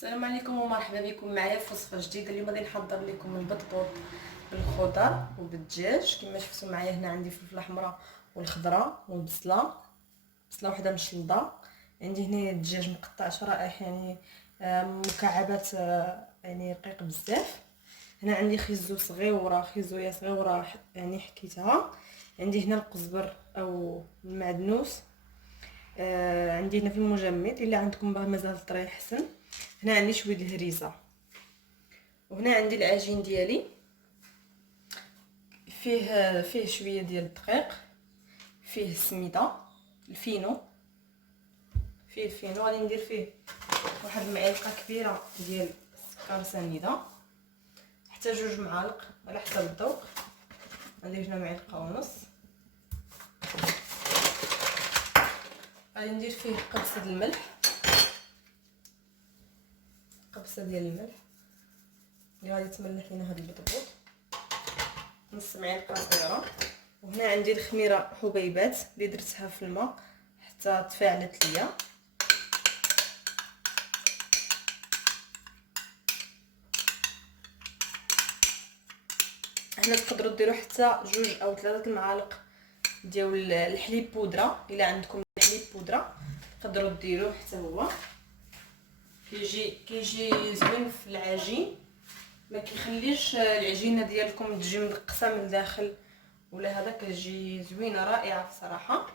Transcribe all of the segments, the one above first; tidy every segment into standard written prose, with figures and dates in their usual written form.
السلام عليكم ومرحبا بكم معايا في وصفه جديده. اليوم غادي نحضر لكم البطبوط بالخضر وبالدجاج. كما شفتوا معايا هنا عندي فلفله حمراء والخضراء والبصله، بصله وحده مشلضه. عندي هنا الدجاج مقطع شرائح، يعني مكعبات، يعني رقيق بزاف. هنا عندي خيزو صغيره، خيزويه صغيره يعني حكيتها. عندي هنا القزبر او المعدنوس. عندي هنا في المجمد، الا عندكم باه مازال طري احسن. هنا عندي شويه الهريسه، وهنا عندي العجين ديالي. فيه شويه ديال الدقيق، فيه السميده، الفينو. فيه الفينو غادي ندير فيه واحد المعلقه كبيره ديال السكر سنيده، حتى 2 معالق على حسب الذوق. غادي هنا معلقه ونص. غادي ندير فيه قبصه الملح، قبصه ديال الملح اللي غادي تملح لينا هاد البطبوط، نص معلقه صغيره. وهنا عندي الخميره حبيبات اللي درتها في الماء حتى تفاعلت ليا. هنا تقدروا ديروا حتى 2 أو 3 المعالق ديال الحليب بودره. الا عندكم الحليب بودره تقدروا ديروه حتى هو. كيجي زوين في العجين، ما كيخليش العجينه ديالكم تجي مدقسه من الداخل ولا هذا، كتجي زوينه رائعه بصراحه.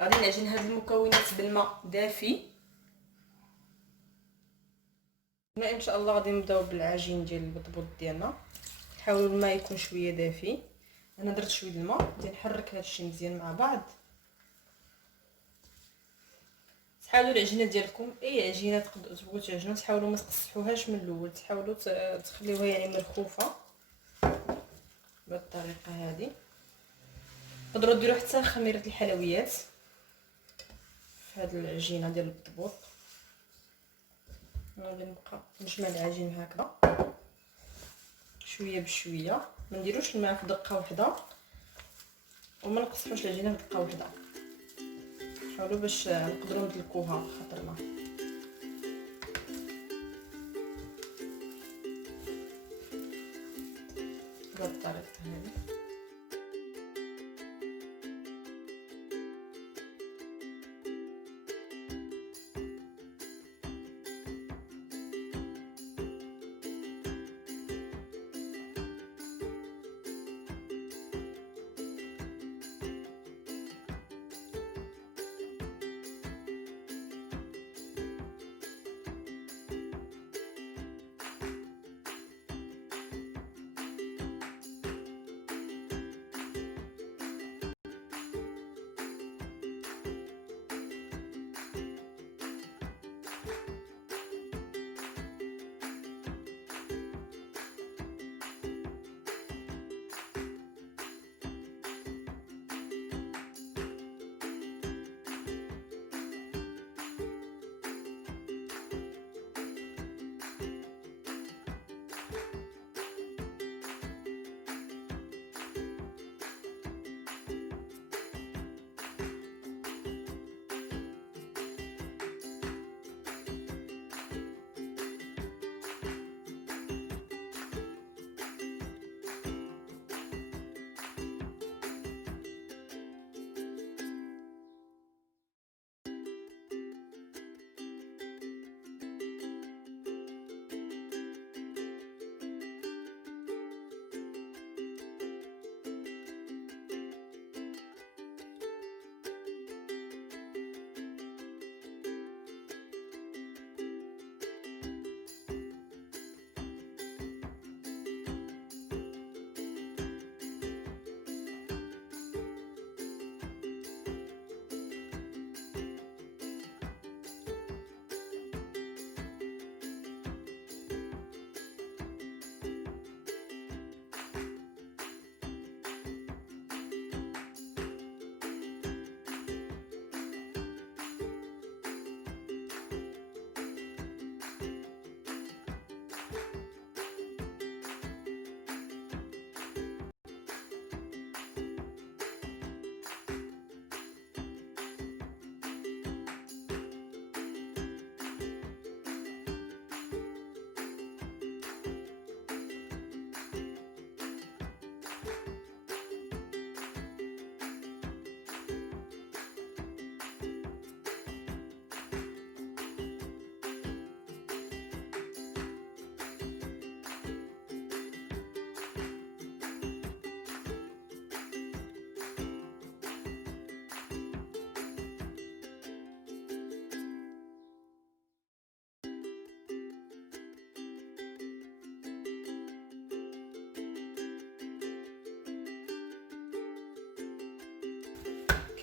غادي نعجن هاد المكونات بالماء دافي. هنا ان شاء الله غادي نبداو بالعجين ديال البطبوط ديالنا. حاولوا الماء يكون شويه دافي. انا درت شويه الماء، غادي نحرك هادشي مزيان مع بعض. تحاولوا العجينه ديالكم، اي عجينه تبغوا تعجنوا، تحاولوا ما تقصحوهاش من الاول، تحاولوا تخليوها يعني مرخوفه بهذه الطريقه هذه. تقدروا ديروا حتى خميره الحلويات في هذه العجينه ديال البطبوط. غادي نبقى نجمع العجين هكذا شويه بشويه، ما نديروش الماء في دقه واحده وما نقصحوش العجينه في دقه واحده. حاولوا باش نقدروا ندلكوها خاطرنا. بهذه الطريقه هذه.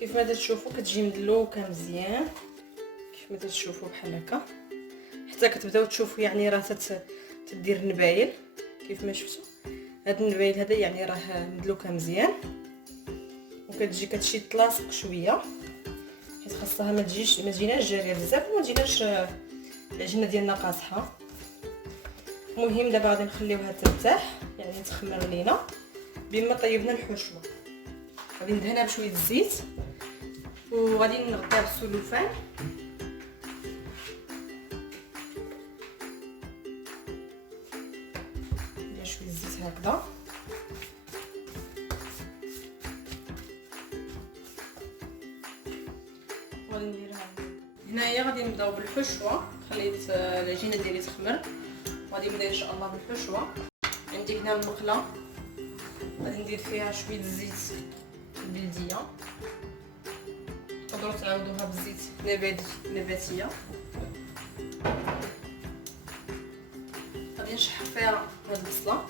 كيف ما تشوفوا كتجي مدلوكه مزيان، كيف ما تشوفوا بحال هكا، حتى كتبداو تشوفوا يعني راه تدير النبايل. كيف ما شفتوا هاد النبايل هذا يعني راه مدلوكه مزيان، وكتجي كتشي تلاصق شويه، حيت خاصها ما تجيناش جاريه بزاف وما تجيناش العجينه ديالنا قاصحه. المهم دابا غادي نخليوها ترتاح يعني تخمر لينا بما طيبنا الحشوه. غادي ندهنها بشويه الزيت وغادي نغطيها بالسلوفان. ندير شويه الزيت هكذا، غادي نديرها هنايا. غادي نبداو بالحشوه. خليت العجينه ديالي تخمر، غادي نبدا ان شاء الله بالحشوه. عندي هنا المقله، غادي ندير فيها شويه الزيت البلديه، تقدروا تعاودوها بالزيت نباتيه. غادي نشحر فيها هاد البصله،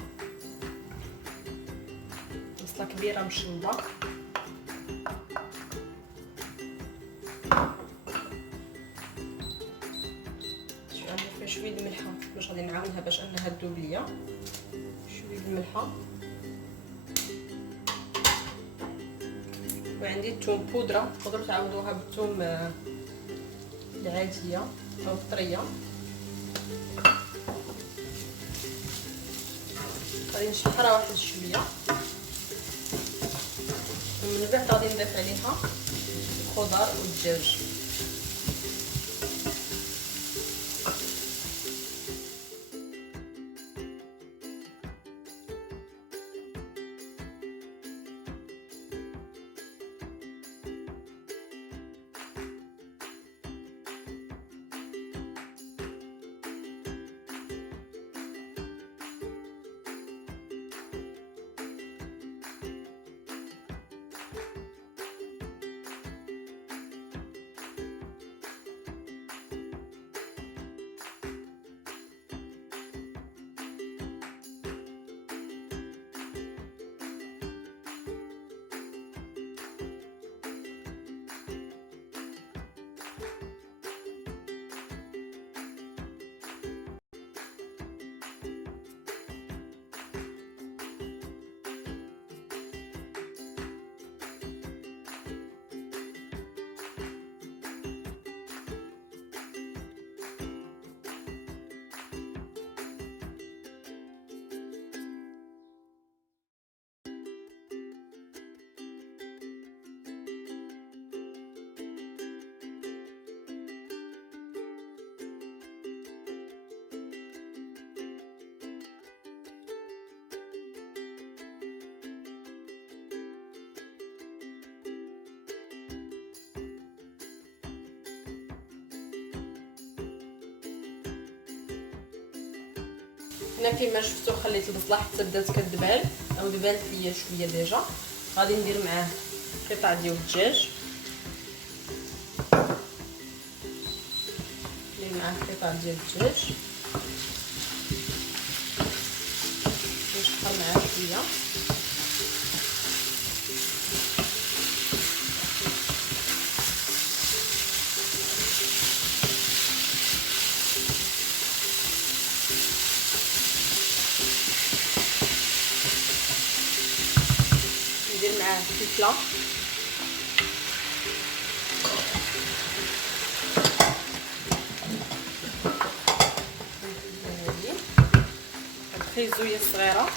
بصله كبيره مشلضه. ندير فيها شويه الملحه باش غادي نعاونها باش انها تذوب ليا. شويه الملحه، وعندي الثوم بودره، تقدروا تعاودوها بالثوم العاديه او الطريه. غادي نشحرها واحد شويه، ومن بعد غادي نضيف عليها الخضر والدجاج. هنا كيما شفتوا خليت البصله حتى بدات كتدبال او دبالت ليا شويه ديجا. غادي ندير معاه قطع ديال الدجاج، ندير معاه قطع ديال الدجاج نشحر معاه شويه. ندير معاه فلفله، خيزويه صغيره.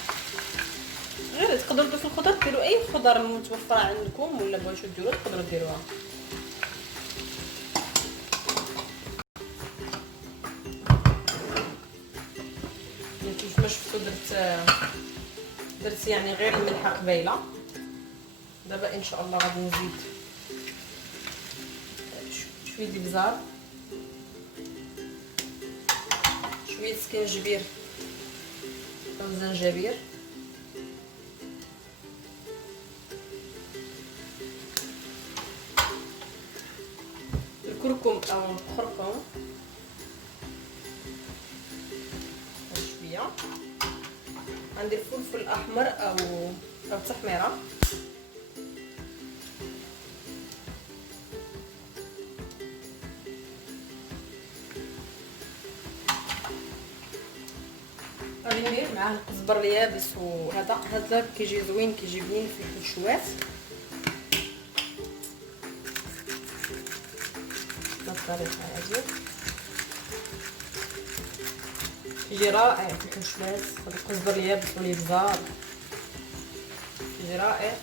غير تقدروا في الخضر ديروا اي خضر متوفره عندكم ولا بغيتو ديروها تقدروا ديروها. كيف ما شفتوا درت يعني غير الملحه قبيله. دابا ان شاء الله غادي نزيد شويه الابزار، شويه سكنجبير او الزنجبير، الكركم او الخرقوم شويه. غندير فلفل احمر او تحميره، غادي ندير معاه القزبر اليابس، وهذا كيجي زوين، كيجي بنين في الحشوات. بهذه الطريقه هذه كيجي رائع في الحشوات. هذا القزبر اليابس والابزار كيجي رائع.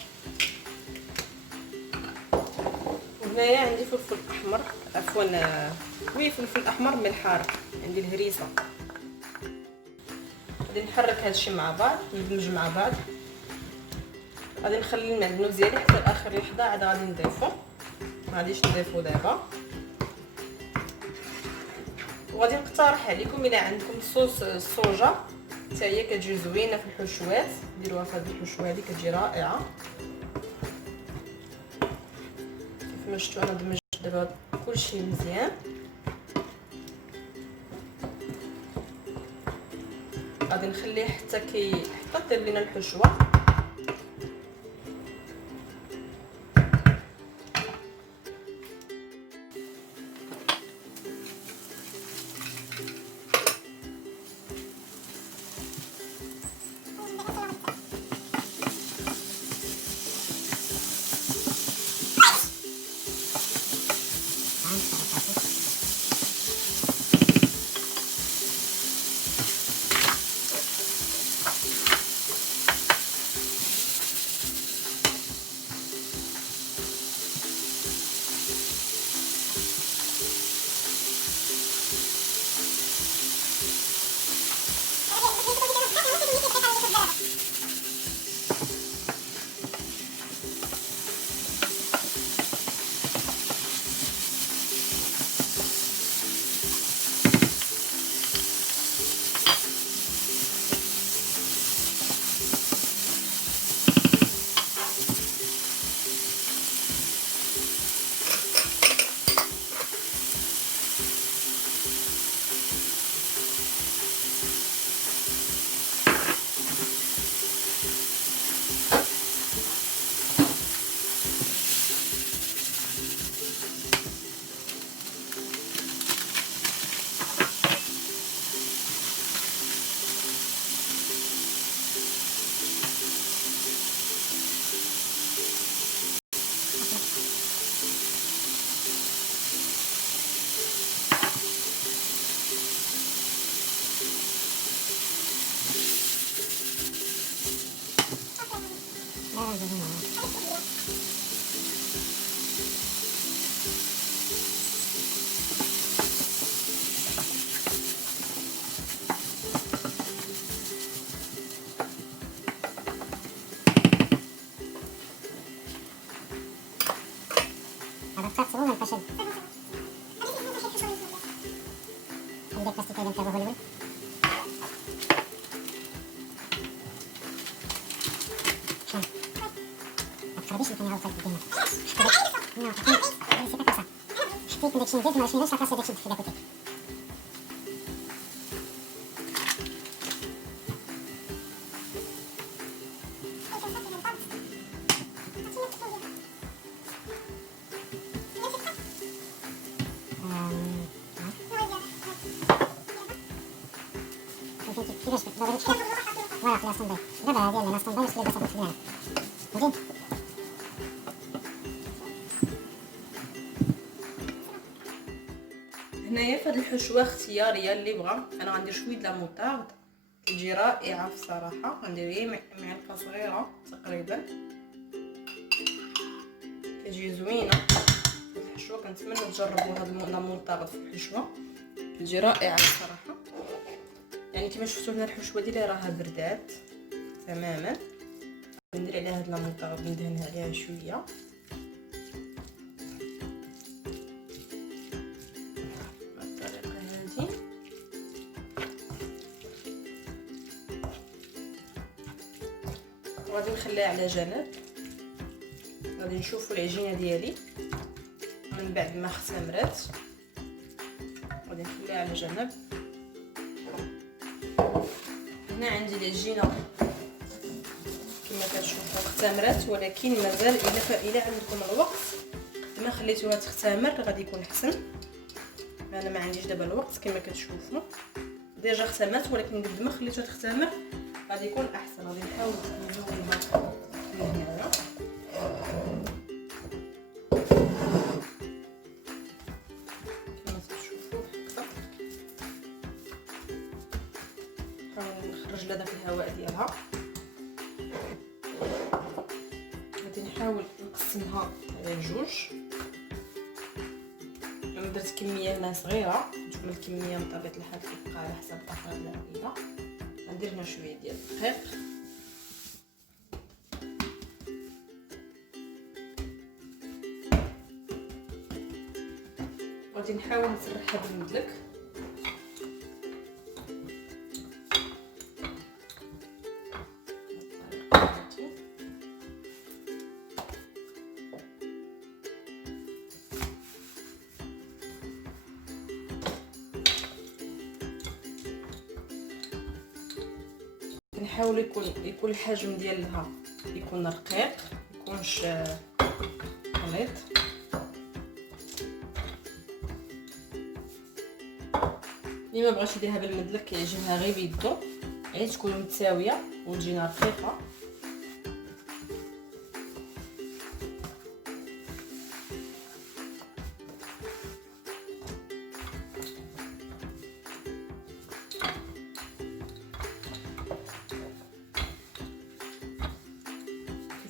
وهنايا عندي فلفل احمر، عفوا وي فلفل احمر من الحار، عندي الهريسه. غادي نحرك هادشي مع بعض، ندمج مع بعض. غادي نخلي المعدنوس ديالي حتى لاخر لحظه عاد غادي نضيفو، ما غاديش نضيفو دابا. وغادي نقترح عليكم الى عندكم صوص الصوجا حتى هي كتجي زوينه في الحشوات، ديروها في هذه الحشوه هذه كتجي رائعه. كيف ما شفتوا انا دمجت دابا كلشي مزيان. غادي نخليه حتى طيب لينا الحشوه. تقسمون الفشل عندك بلاستيك اذا انتبهوا لي شلون ما تقربيش مثلا يعاود طيب قدامك حطيت من داكشي نزيد ما شيناش راسي داكشي في داكوتي كيفاش ضربت كيف فوالا خلاص نضيف دابا هادي اللي ناقص نضيف اللي صافي خديناها زين هنايا في هاد الحشوه اختياريه اللي بغا. انا غندير شويه لا موطارد كتجي رائعه الصراحه. غندير غير معلقه صغيره تقريبا كتجي زوينه الحشوه. كنتمنى تجربوا هاد لا موطارد في الحشوه كتجي رائعه الصراحه. يعني كما شفتوا هنا الحشوه ديالي راها بردات تماما. ندير عليها هاد لا موطارد ندهنها عليها شويه بالطريقه هذه. وغادي نخليها على جنب. غادي نشوفوا العجينه ديالي من بعد ما اختمرت. غادي نخليها على جنب. هنا عندي العجينه كما كتشوفوا اختمرت، ولكن مازال الى عندكم الوقت ما خليتوها تختمر غادي يكون احسن. انا ما عنديش دابا الوقت كما كتشوفوا. ديجا اختمرت، ولكن قد ما خليتها تختمر غادي يكون احسن. غادي نحاول نزولها من هنايا. كما تشوفوا هكا نحاول نخرج لها داك الهواء ديالها. غادي نحاول نقسمها على جوج. انا درت كميه هنا صغيره، نشوف الكميه بطبيعه الحال كتبقى على حسب افراد العائله. غندير هنا شويه ديال الدقيق، غادي نحاول نسرحها بالمدلك. نحاول يكون الحجم ديالها يكون رقيق، يكونش غليظ. اللي ما بغاش يديرها بالمدلك كيعجبها غير بيدو، يعني تكون متساويه وتجينا رقيقه.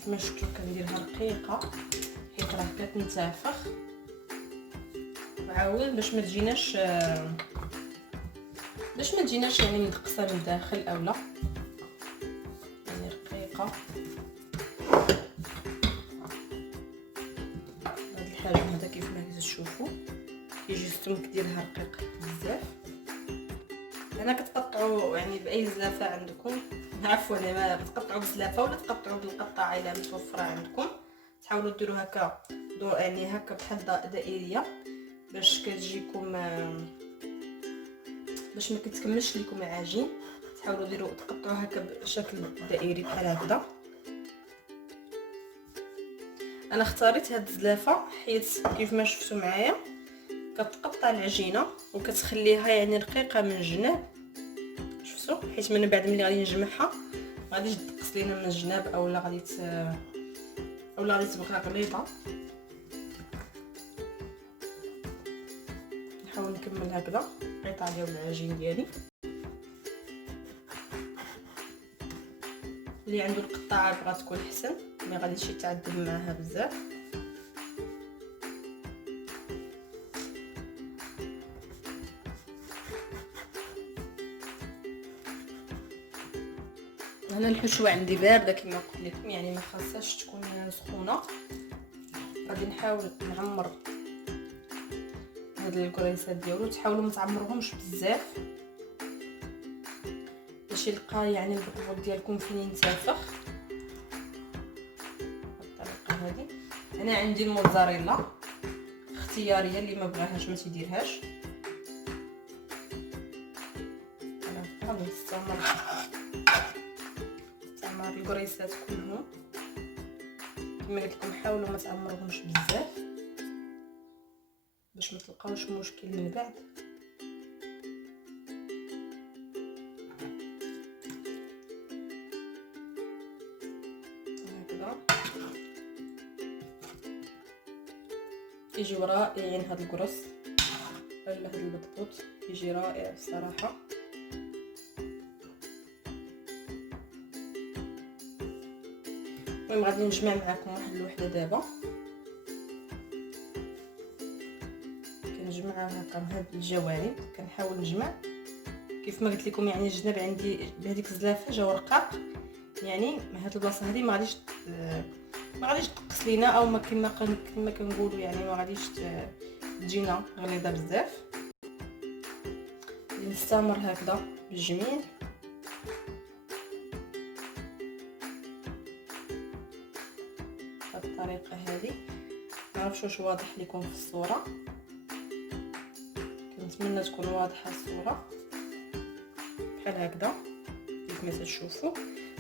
كما شفتوا كنديرها رقيقه حيت راه كتنتفخ، وعاود باش ما تجيناش يعني مدقسه من الداخل اولا، يعني رقيقه. هذا الحجم هذا كيف ما كتشوفوا كيجي السمك ديالها رقيق بزاف. هنا كتقطعوا يعني باي زلافه عندكم، عفوا ما تقطعوا بزلافه ولا تقطعوا بالقطاعه الا متوفره عندكم. تحاولوا ديروا هكا يعني هكا بحال دائريه باش كتجيكم باش ما كتكملش لكم العجين. تحاولوا ديروا تقطعوا هكا بشكل دائري بحال هكذا. انا اختاريت هاد الزلافه حيت كيف ما شفتوا معايا كتقطع العجينه وكتخليها يعني رقيقه من الجناب. شفتوا؟ حيت من بعد ملي غادي نجمعها غاديش تدقس لينا من الجناب اولا غادي تبقى غليظه. نحاول نكمل هكذا قطع ديال العجين ديالي. اللي عنده القطاعه بغات تكون احسن، ما غاديش يتعذب معاها بزاف. هنا الحشوه عندي بارده كما قلت لكم، يعني ما خاصهاش تكون سخونه. غادي نحاول نعمر هاد الكريسات ديالو. تحاولوا ما تعمروهمش بزاف باش يلقى يعني البطبوط ديالكم فين ينتفخ بالطريقه هذه. انا عندي الموزاريلا اختياريه، اللي ما بغاهاش ما تيديرهاش. انا غادي نستعمر الكريسات كلهم. كما قلت لكم حاولوا ما تعمروهمش بزاف باش ما تلقاوش مشكل من بعد. هكذا يجي رائعين هذا القرص ولا هذا البطبوط، يجي رائع الصراحه. المهم غادي نجمع معكم واحد الوحده دابا. كنجمعها هكا من هاد الجوانب، كنحاول نجمع كيف ما قلت لكم. يعني الجناب عندي بهذيك الزلافه جاو رقاق، يعني هاد البلاصه هذه ما غاديش تقص لينا او ما كما كنقولوا، يعني ما غاديش تجينا غليظه بزاف. غادي نستمر هكذا بالجميع. بالطريقه هذه ما عرفتش واش واضح لكم في الصوره، كنتمنى تكون واضحه الصوره بحال هكذا كيف ما تشوفوا.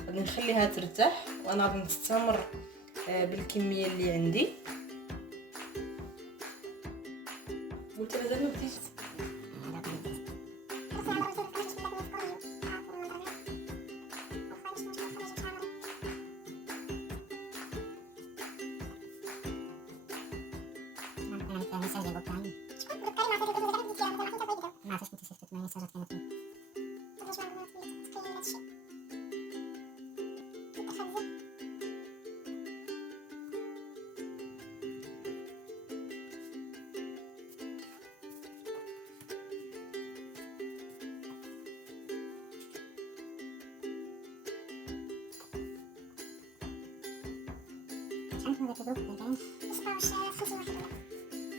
غادي نخليها ترتاح وانا غادي نستمر بالكميه اللي عندي. قلت مازال ما بديتش ميساج ديال بوكاين ما عرفتش كنتي صيفطت لنا ميساجات كانت شحال من كتبوك كاين مصباح 55 واحد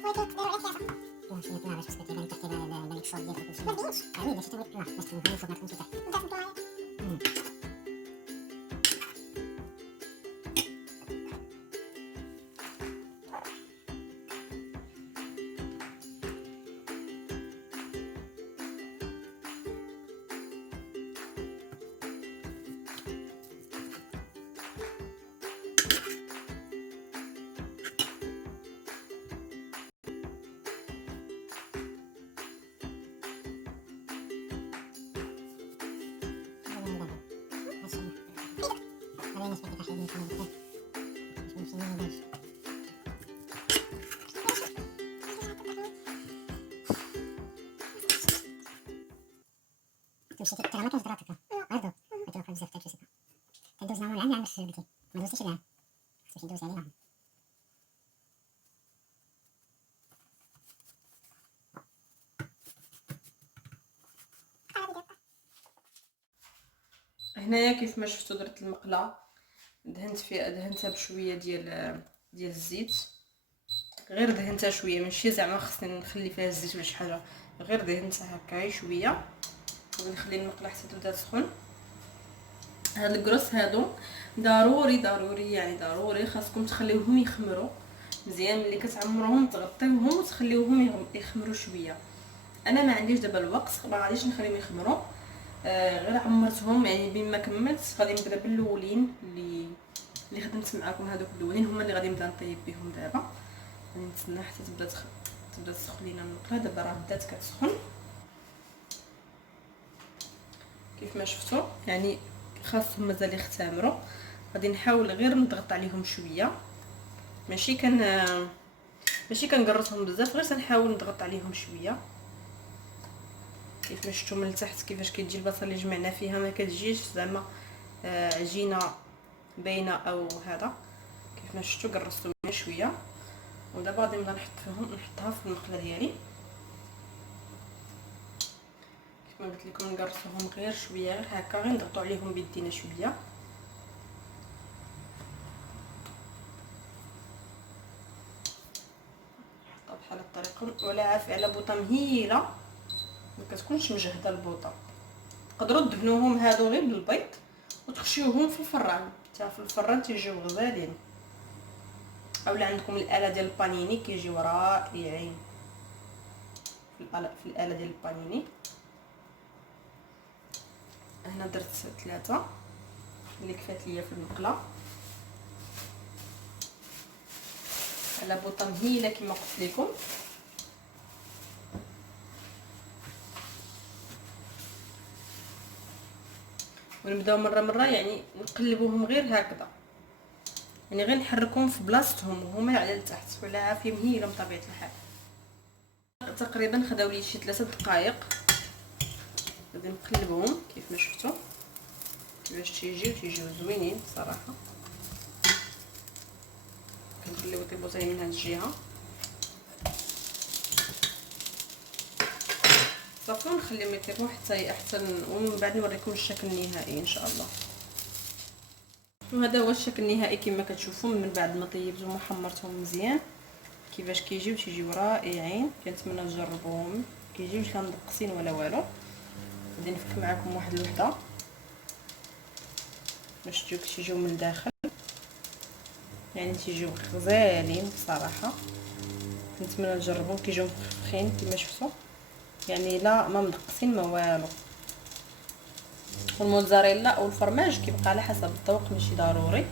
بغيتو تديرو على ثلاثة واش هي باش باسكو كيبان تحت بالك الصوت ديالك كلشي ما بينش يعني باش تبغي تطلع باش تفهم الفوق ما تكونش تحت بدات نطلع تمشي تتكلم ما كاينش دراتك برضو كتوقف بزاف تاكسي كدوز نهار العام باش قلتي ما دوزتيش العام خصك تدوز عليها هنايا كيف ما شفتوا درت المقله دهنتها بشويه ديال الزيت، غير دهنتها شويه ماشي زعما خصني نخلي فيها الزيت ولا شي حاجه، غير دهنتها هكا شويه ونخلي المقله حتى تبدا تسخن. هاد الكروس هادو ضروري يعني ضروري خاصكم تخليوهم يخمروا مزيان. ملي كتعمروهم تغطيوهم وتخليوهم يخمروا شويه. انا ما عنديش دابا الوقت ما غاديش نخليهم يخمروا، غير عمرتهم يعني بين ما كملت غادي نبدا بالاولين اللي خدمت معاكم. هذوك الاولين هما اللي غادي نبدا نطيب بهم دابا. غادي نتسنى حتى تبدا تسخن لينا المقله. دابا راه بدات كتسخن كيف ما شفتوا، يعني خاصهم مازال يختمروا. غادي نحاول غير نضغط عليهم شويه، ماشي كنقرصهم بزاف، غير تنحاول نضغط عليهم شويه. كيف ما شفتوا من التحت كيفاش كتجي البصل اللي جمعنا فيها، ما كتجيش زعما عجينه باينه او هذا. كيف ما شفتوا قرصتهم شويه، ودابا غادي نبدا نحطها في المقله ديالي. كيف ما قلت لكم نقرصوهم غير شويه، غير هكا، غير نضغطوا عليهم بيدينا شويه. نحطها بحال الطريقه، ولا عافيه على بوطه مهيله ما كتكونش مجهده البوطه. تقدروا تدهنوهم هادو غير بالبيض وتخشيوهم في الفران، حتى في الفران تيجيو غزالين. اولا عندكم الاله ديال البانيني كيجيو رائعين في الاله ديال البانيني. هنا درت 3 اللي كفات ليا في المقله على بوطه مهيله كما قلت لكم. ونبداو مره يعني نقلبوهم غير هكذا، يعني غير نحركهم في بلاصتهم وهما على التحت، ولا عافيه مهيله بطبيعه الحال. تقريبا خداو لي شي 3 دقائق. غادي نقلبهم كيف ما شفتوا كيفاش تيجيو زوينين صراحه. كنخليو يطيبوا حتى من هاد الجهه صافي، ونخليهم يطيبوا حتى ومن بعد نوريكم الشكل النهائي ان شاء الله. وهذا هو الشكل النهائي كما كتشوفوا من بعد ما طيبتهم وحمرتهم مزيان. كيفاش تيجيو رائعين. كنتمنى تجربوهم، كيجيوش لا مدقسين ولا والو. غادي نفك معكم واحد الوحده باش تيجيو من الداخل، يعني تيجيو غزالين بصراحه. نتمنى تجربوهم، كيجيو مفخخين كما شفتوا، يعني لا ما مدقسين ما والو. والموزاريلا او الفرماج كيبقى على حسب الذوق ماشي ضروري.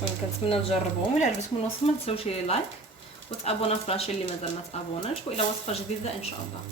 كنتمنى تجربوهم. الا عجبتكم الوصفه ما تنساوش لايك وتابونا في راشي اللي مازال ما تابوناش، والى وصفه جديده ان شاء الله.